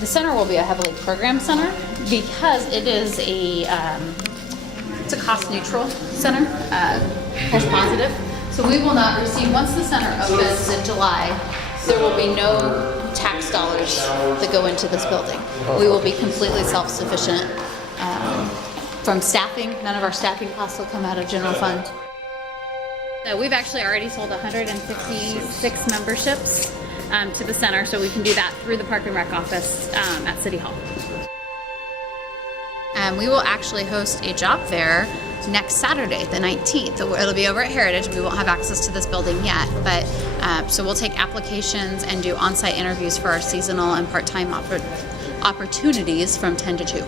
The center will be a heavily programmed center because it is it's a cost-neutral center, cost positive. So we will not receive, once the center opens in July, there will be no tax dollars that go into this building. We will be completely self-sufficient from staffing. None of our staffing costs will come out of general fund. So we've actually already sold 156 memberships to the center, so we can do that through the Park and Rec office at City Hall. We will actually host a job fair next Saturday, the 19th. It'll be over at Heritage. We won't have access to this building yet, but so we'll take applications and do on-site interviews for our seasonal and part-time opportunities from 10 to 2.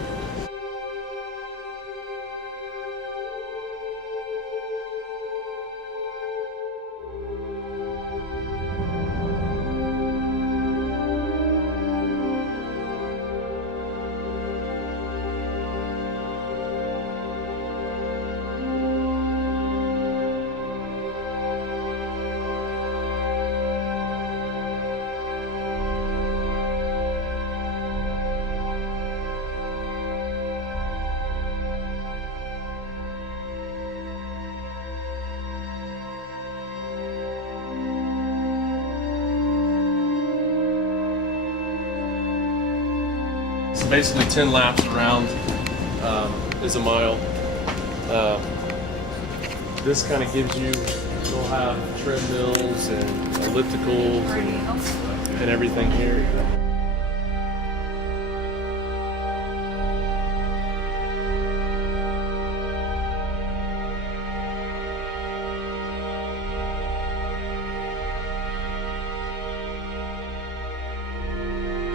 So basically 10 laps around is a mile. This kind of gives you, you'll have treadmills and ellipticals and everything here.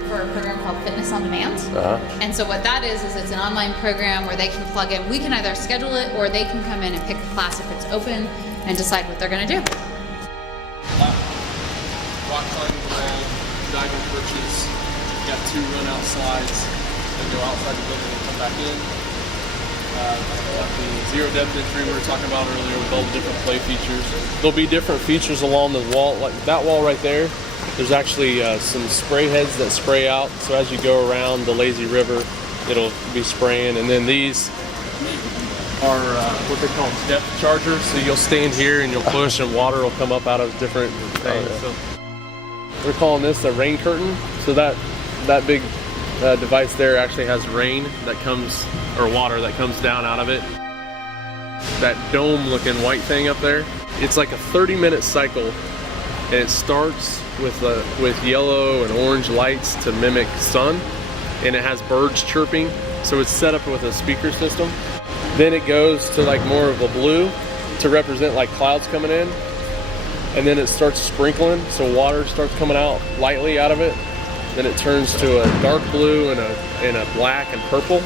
For a program called Fitness on Demand. And so what that is it's an online program where they can plug in. We can either schedule it or they can come in and pick a class if it's open and decide what they're going to do. Rock climbing ground, diving perches, got 2 run out slides that go outside the building and come back in. Like the zero depth entry we were talking about earlier with all the different play features. There'll be different features along the wall, like that wall right there. There's actually some spray heads that spray out, so as you go around the lazy river, it'll be spraying. And then these are what they call depth chargers, so you'll stand here and you'll push and water will come up out of different things. So we're calling this a rain curtain. So that big device there actually has rain that comes, or water that comes down out of it. That dome looking white thing up there, it's like a 30-minute cycle, and it starts with yellow and orange lights to mimic sun, and it has birds chirping, so it's set up with a speaker system. Then it goes to like more of a blue to represent like clouds coming in, and then it starts sprinkling, so water starts coming out lightly out of it. Then it turns to a dark blue and a black and purple,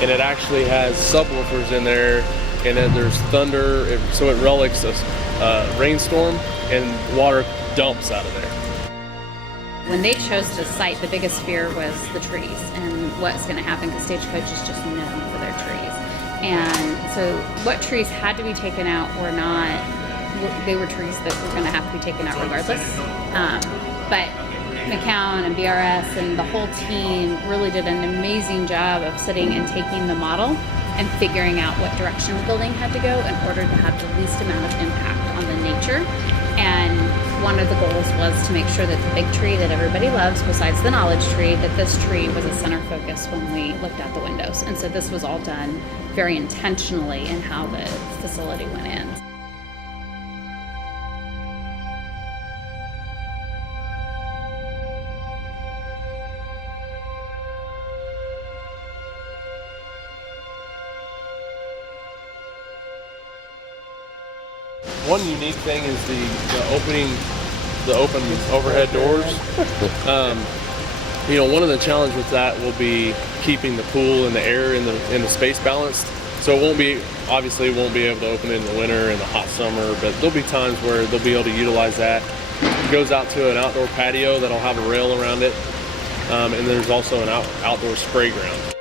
and it actually has subwoofers in there, and then there's thunder, so it relics a rainstorm, and water dumps out of there. When they chose the site, the biggest fear was the trees and what's going to happen, because Stagecoach is just known for their trees. And so what trees had to be taken out or not, they were trees that were going to have to be taken out regardless. But McCown and BRS and the whole team really did an amazing job of sitting and taking the model and figuring out what direction the building had to go in order to have the least amount of impact on the nature. And one of the goals was to make sure that the big tree that everybody loves, besides the knowledge tree, that this tree was a center focus when we looked out the windows. And so this was all done very intentionally in how the facility went in. One unique thing is the open overhead doors. One of the challenges with that will be keeping the pool and the air in the space balanced. So it won't be able to open it in the winter and the hot summer, but there'll be times where they'll be able to utilize that. It goes out to an outdoor patio that'll have a rail around it, and there's also an outdoor spray ground.